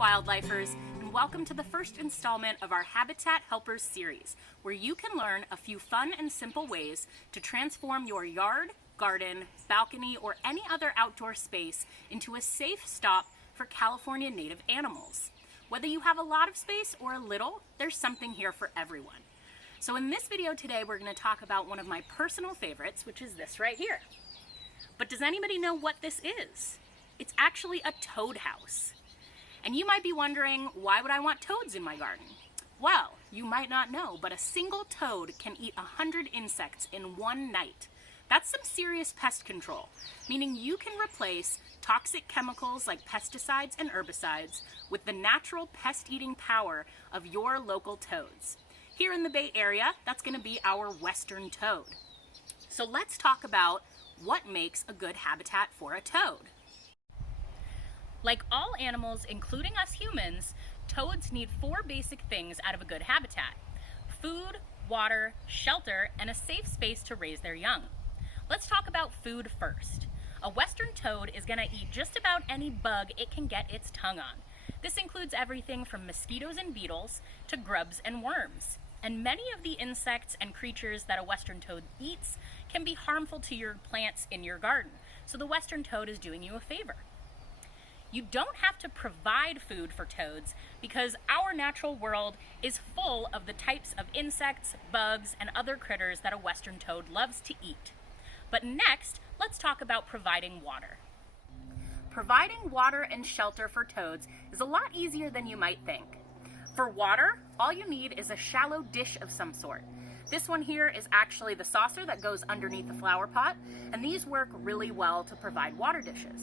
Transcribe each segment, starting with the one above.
wildlifers, and welcome to the first installment of our Habitat Helpers series, where you can learn a few fun and simple ways to transform your yard, garden, balcony, or any other outdoor space into a safe stop for California native animals. Whether you have a lot of space or a little, there's something here for everyone. So in this video today, we're going to talk about one of my personal favorites, which is this right here. But does anybody know what this is? It's actually a toad house. And you might be wondering, why would I want toads in my garden? Well, you might not know, but a single toad can eat 100 insects in one night. That's some serious pest control, meaning you can replace toxic chemicals like pesticides and herbicides with the natural pest-eating power of your local toads. Here in the Bay Area, that's going to be our western toad. So let's talk about what makes a good habitat for a toad. Like all animals, including us humans, toads need 4 basic things out of a good habitat: food, water, shelter, and a safe space to raise their young. Let's talk about food first. A western toad is going to eat just about any bug it can get its tongue on. This includes everything from mosquitoes and beetles to grubs and worms. And many of the insects and creatures that a western toad eats can be harmful to your plants in your garden. So the western toad is doing you a favor. You don't have to provide food for toads because our natural world is full of the types of insects, bugs, and other critters that a western toad loves to eat. But next, let's talk about providing water. Providing water and shelter for toads is a lot easier than you might think. For water, all you need is a shallow dish of some sort. This one here is actually the saucer that goes underneath the flower pot, and these work really well to provide water dishes.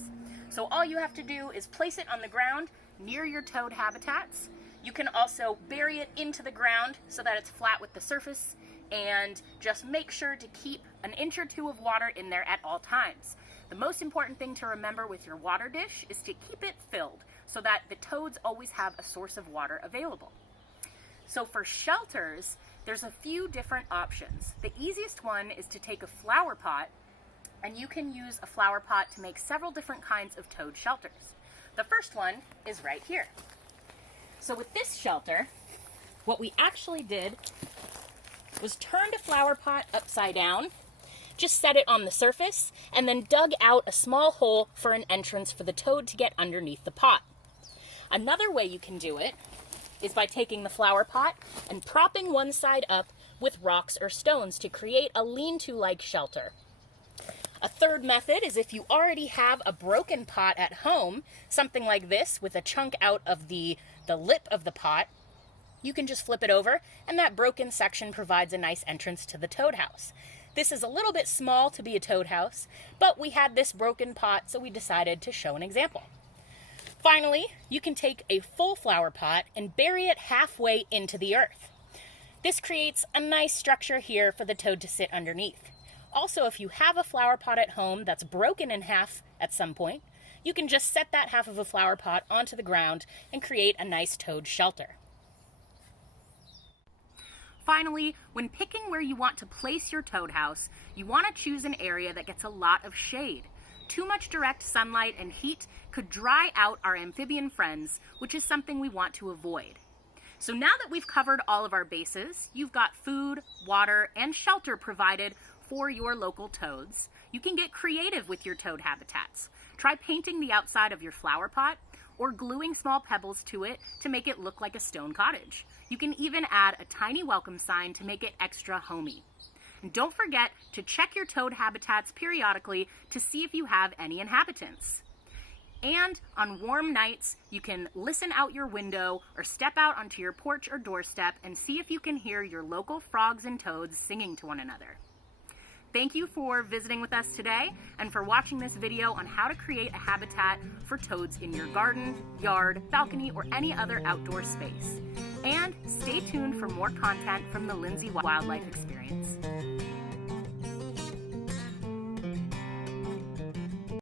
So all you have to do is place it on the ground near your toad habitats. You can also bury it into the ground so that it's flat with the surface, and just make sure to keep an inch or 2 of water in there at all times. The most important thing to remember with your water dish is to keep it filled so that the toads always have a source of water available. So for shelters, there's a few different options. The easiest one is to take a flower pot, and you can use a flower pot to make several different kinds of toad shelters. The first one is right here. So with this shelter, what we actually did was turned a flower pot upside down, just set it on the surface, and then dug out a small hole for an entrance for the toad to get underneath the pot. Another way you can do it is by taking the flower pot and propping one side up with rocks or stones to create a lean-to-like shelter. A third method is if you already have a broken pot at home, something like this with a chunk out of the lip of the pot, you can just flip it over, and that broken section provides a nice entrance to the toad house. This is a little bit small to be a toad house, but we had this broken pot, so we decided to show an example. Finally, you can take a full flower pot and bury it halfway into the earth. This creates a nice structure here for the toad to sit underneath. Also, if you have a flower pot at home that's broken in half at some point, you can just set that half of a flower pot onto the ground and create a nice toad shelter. Finally, when picking where you want to place your toad house, you want to choose an area that gets a lot of shade. Too much direct sunlight and heat could dry out our amphibian friends, which is something we want to avoid. So now that we've covered all of our bases, you've got food, water, and shelter provided for your local toads. You can get creative with your toad habitats. Try painting the outside of your flower pot or gluing small pebbles to it to make it look like a stone cottage. You can even add a tiny welcome sign to make it extra homey. And don't forget to check your toad habitats periodically to see if you have any inhabitants. And on warm nights, you can listen out your window or step out onto your porch or doorstep and see if you can hear your local frogs and toads singing to one another. Thank you for visiting with us today and for watching this video on how to create a habitat for toads in your garden, yard, balcony, or any other outdoor space. And stay tuned for more content from the Lindsay Wildlife Experience.